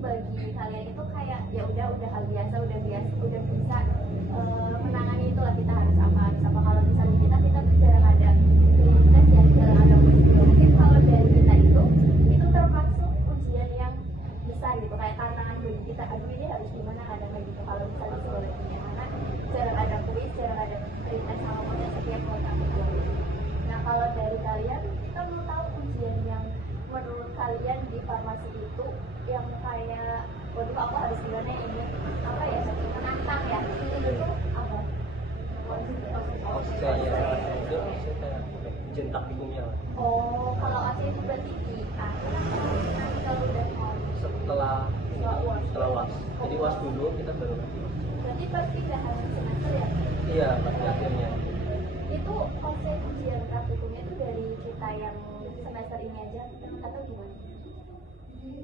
bagi kalian itu kayak ya udah hal biasa, udah bisa menangani itulah, kita harus apa. Kalau misalnya kita jarang ada tes ya, jarang ada ujian. Mungkin kalau dari kita itu termasuk ujian yang besar gitu, kayak tantangan bagi kita. Aduh ini harus gimana, kadang kayak gitu. Kalau misalnya psikologinya karena jarang ada kuis, jarang ada tes sama model setiap kota. Nah kalau dari kalian, kita mau tahu ujian yang menurut kalian di farmasi itu yang kayak waduh aku harus gimana ini, apa ya, menantang ya, itu apa? Saya itu kayak ujian praktikumnya. Oh, kalau AC itu berarti di akhir atau nanti kalau udah mau Setelah UAS? UAS. Jadi UAS dulu kita baru. Berarti perpindahan semester ya? Iya, pasti akhirnya. Itu konsep ujian praktikumnya itu dari kita yang semester ini aja atau gimana?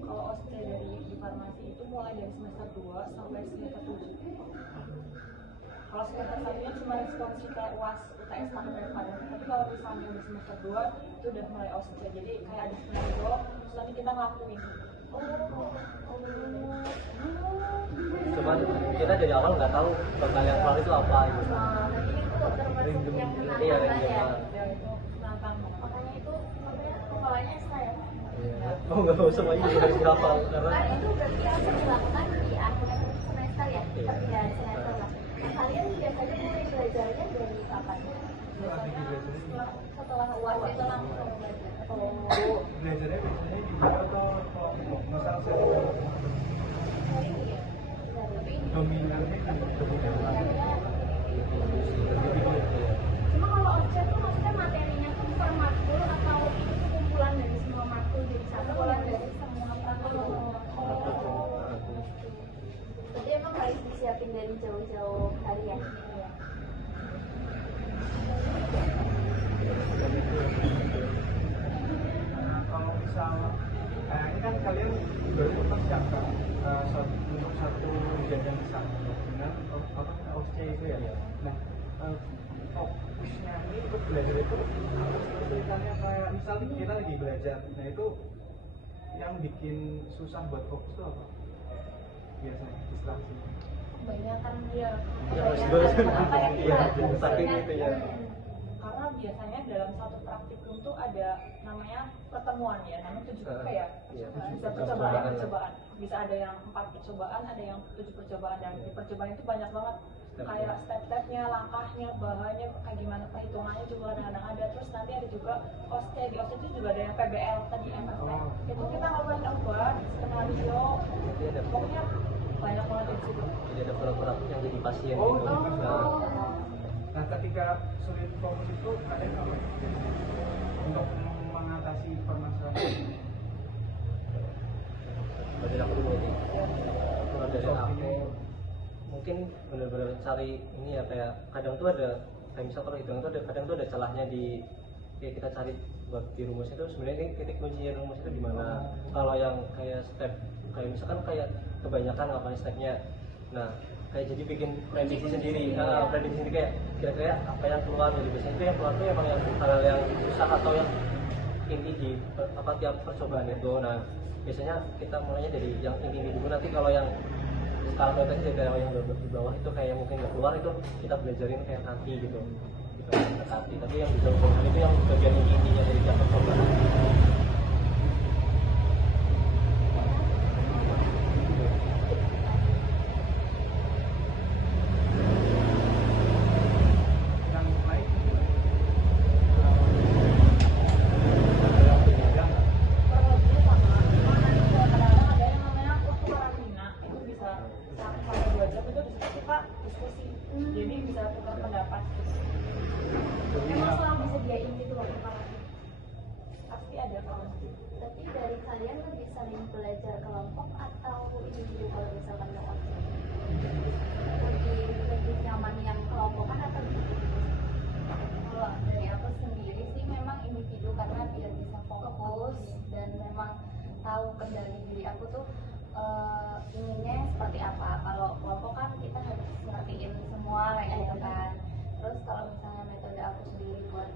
Kalau OSCE dari di farmasi itu mulai dari semester 2 sampai semester 7. Kalau semester 1 nya cuma responsif kayak UAS, UTS, KPPFAN. Tapi kalau misalnya udah semester 2 itu udah mulai OSCE. Jadi kayak ada skenario, terus nanti kita ngelakuin. Cuman kita dari awal nggak tahu bakal yang keluar itu apa gitu. Nah, berarti itu termasuk yang Iya, menantang ya. Dan itu menantang. Makanya itu kepalanya ekstra ya. Oh nggak tahu semuanya harus dihafal karena Kan itu berarti harus dilakukan di akhir semester ya, perpindahan semester lah. Nah, kalian biasanya mulai belajarnya dari kapan? Setelah UAS itu langsung belajar. Oh, Belajarnya biasanya di luar atau kelompok? Masalah saya dominannya kan cuma kalau OSCE itu maksudnya materinya tuh per matkul atau itu kumpulan dari semua matkul jadi satu? Kumpulan dari semua matkul. Jadi emang harus disiapin dari jauh-jauh hari ya? kalau misal ini kan kalian baru mempersiapkan untuk satu ujian yang sama dengan OSCE itu ya. Nah, fokusnya ini untuk belajar itu apa sih kesulitannya? Kayak misal kita lagi belajar, nah itu yang bikin susah buat fokus itu apa? Biasanya distraksi. Kebanyakan dia. apa yang kita saking itu ya. Karena biasanya dalam satu praktikum tuh ada namanya pertemuan ya, namanya 7 ya. Iya, Bisa percobaan. Bisa ada yang 4 percobaan, ada yang 7 percobaan, dan di percobaan itu banyak banget kayak step-stepnya, langkahnya, bahannya, kayak gimana perhitungannya juga kadang-kadang ada. Terus nanti ada juga OSCE, di OSCE itu juga ada yang PBL tadi MFT. Itu kita ngelakuin obat, skenario, pokoknya banyak banget di situ. Jadi ada pura-pura yang jadi pasien Oh, gitu. Nah, ketika sulit fokus itu ada yang apa untuk mengatasi permasalahan? Dari aku dulu nih. Kalau dari aku mungkin benar-benar cari ini ya, kayak kadang tuh ada kayak misal kalau hitung tuh ada kadang tuh ada celahnya di kayak kita cari buat di rumus itu sebenarnya ini titik kuncinya rumus itu di mana. Kalau yang kayak step kayak misalkan kayak kebanyakan ngapain stepnya, nah kayak jadi bikin prediksi sendiri, prediksi sendiri kayak kira-kira apa yang keluar dari biasanya itu yang keluar tuh emang yang hal yang susah atau yang inti di apa tiap percobaan itu. Nah biasanya kita mulainya dari yang inti dulu, nanti kalau yang skala prioritas dari yang di bawah itu kayak mungkin nggak keluar itu kita belajarin kayak nanti gitu, nanti. Tapi yang di bawah itu yang bagian intinya dari tiap percobaan. Tapi dari kalian lebih sering belajar kelompok atau individu kalau misalkan mau OSCE? Lebih nyaman yang kelompokan atau individu? Kalau dari aku sendiri sih memang individu, karena biar bisa fokus dan memang tahu kendali diri aku tuh inginnya seperti apa. Kalau kelompok kan kita harus ngertiin semua kayak gitu kan. Terus kalau misalnya metode aku sendiri buat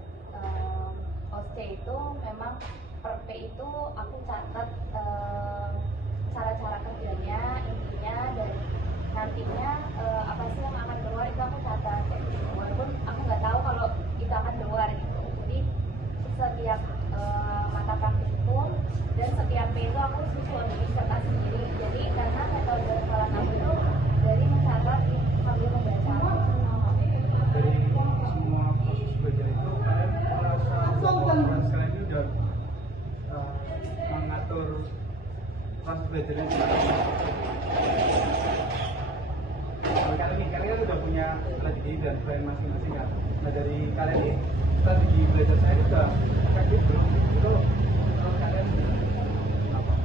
OSCE itu memang per P itu aku catat cara-cara kerjanya nantinya apa sih yang akan keluar itu aku catat kayak gitu. Walaupun aku nggak tahu kalau itu akan keluar gitu. Jadi setiap mata praktik itu dan setiap P itu aku susun disertasi sendiri. Jadi karena metode sekolah aku itu dari mencatat sambil membaca. Dari semua proses belajar itu kalian merasa bahwa peran kalian ini udah mengatur proses belajar itu kalian udah punya strategi dan plan masing-masing kan. Nah dari kalian ini strategi belajar saya itu udah efektif belum? Itu kalau kalian apa?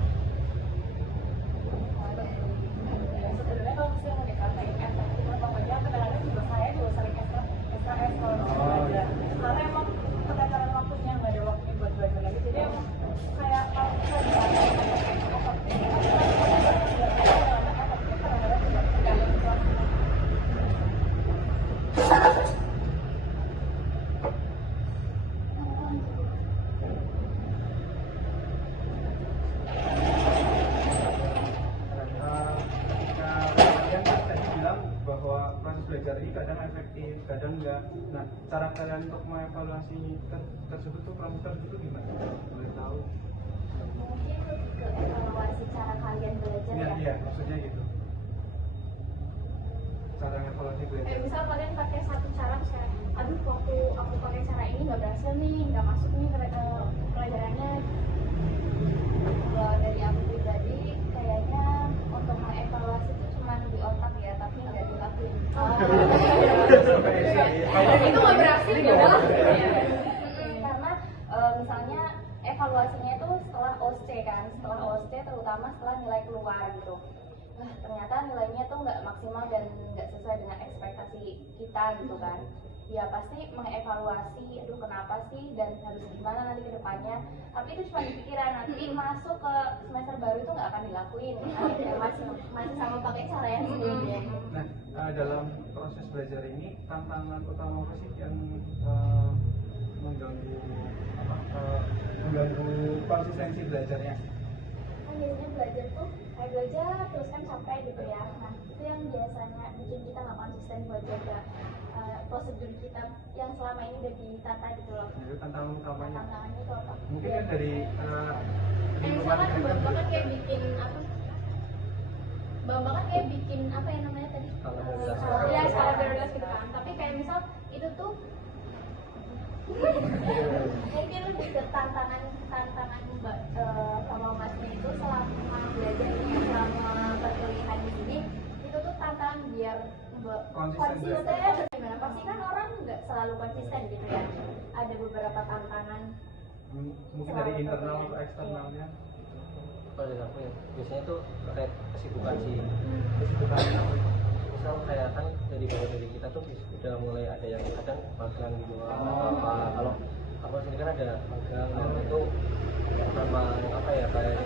Sebenarnya kalau saya mau dikatain efektif atau enggak, kadang-kadang juga saya juga sering SKS kalau misalnya belajar. Karena emang pendataran waktunya nggak ada waktunya buat belajar lagi. Jadi emang kayak kalau kita bisa Kalian tadi bilang bahwa proses belajar ini kadang efektif, kadang enggak. Nah, cara kalian untuk mengevaluasi tersebut tuh proses tersebut gimana? Boleh tahu? Mungkin ke evaluasi cara kalian belajar Iya, ya. iya, maksudnya gitu. Cara evaluasi belajar. Kayak misal kalian pakai satu cara terus kayak, aduh waktu aku pakai cara ini nggak berhasil nih, nggak masuk nih pelajarannya. Kalau dari aku pribadi, kayaknya untuk mengevaluasi itu cuma di otak ya, tapi nggak dilakuin. Itu nggak berhasil ya udah. Karena misalnya evaluasinya itu setelah OSC kan, setelah OSC terutama setelah nilai keluar gitu. Nah ternyata nilainya tuh nggak maksimal dan nggak sesuai dengan ekspektasi kita gitu kan. Ya pasti mengevaluasi, aduh kenapa sih dan harus gimana nanti ke depannya. Tapi itu cuma di pikiran, nanti masuk ke semester baru itu nggak akan dilakuin ya, masih sama pakai cara yang sebelumnya. Nah, dalam proses belajar ini tantangan utama apa sih yang mengganggu konsistensi belajarnya? Kan biasanya belajar tuh kayak belajar terus kan capek gitu ya. Nah itu yang biasanya bikin kita nggak konsisten buat jaga prosedur kita yang selama ini udah ditata gitu loh. Itu tantangan utamanya. Tantangannya itu apa? Mungkin kan dari Misalkan Mbak kan kayak bikin apa? Mbak kan kayak bikin apa yang namanya tadi? Ya skala prioritas gitu kan. Tapi kayak misal itu tuh mungkin lebih ke tantangan Mbak sama Masnya itu selama belajar ini, selama perkuliahan di sini itu tuh tantangan biar Mbak konsisten. Gimana? Pasti kan orang nggak selalu konsisten gitu ya. Ada beberapa tantangan. mungkin dari internal atau eksternalnya. Kalau dari aku ya biasanya tuh terkait kesibukan sih. Kesibukan Misal kayak kan dari kita tuh udah mulai ada yang kadang magang di luar atau apa. Kalau aku sini kan ada magang dan itu memang apa ya kayak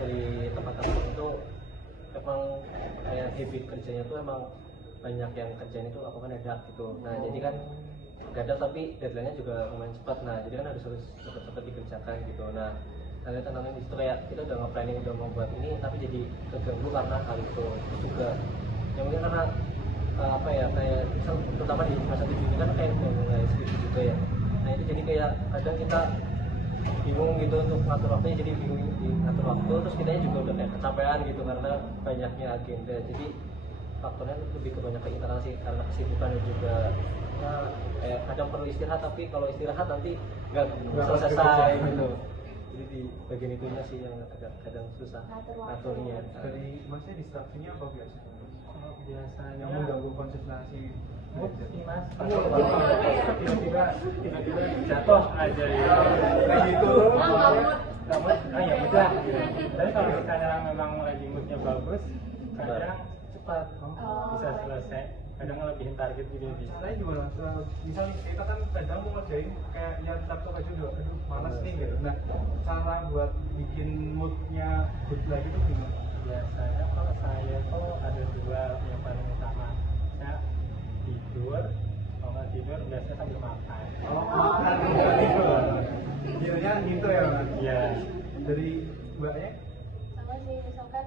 dari tempat-tempat itu memang kayak habit kerjanya tuh emang banyak yang kerjanya itu lakukan dadak gitu. Nah jadi kan dadak tapi deadline-nya juga lumayan cepat. Nah jadi kan harus cepat-cepat dikerjakan gitu. Nah ada tantangan di situ kayak kita udah nge-planning udah membuat ini tapi jadi keganggu karena hal itu. Terus juga yang mungkin karena apa ya kayak misal terutama di masa ini kan kayak udah mulai skripsi juga ya. Nah itu jadi kayak kadang kita bingung gitu untuk ngatur waktunya, jadi bingung di ngatur waktu, terus kitanya juga udah kayak kecapean gitu karena banyaknya agenda. Jadi faktornya lebih ke banyak ke internal sih karena kesibukan dan juga ya, kayak kadang perlu istirahat tapi kalau istirahat nanti nggak selesai gitu. Jadi di bagian itunya sih yang agak kadang susah ngaturnya. Dari masnya distraksinya apa biasa? Biasanya Yang mengganggu konsentrasi mood belajar. sih mas, Tiba-tiba jatuh aja ya kayak gitu. kamu ya udah tapi kalau misalnya memang lagi moodnya bagus kadang cepat bisa selesai, kadang ngelebihin target juga bisa. Saya juga misalnya kita kan kadang mau ngerjain kayak yang laptop aja udah aduh malas nih gitu. Nah cara buat bikin moodnya good lagi tuh gimana? Biasanya kalau saya tuh ada dua yang paling utama, saya tidur, kalau nggak tidur biasanya sambil makan. Makan tidur. Tidurnya gitu ya Mas? Iya. Dari mbaknya? Sama sih misalkan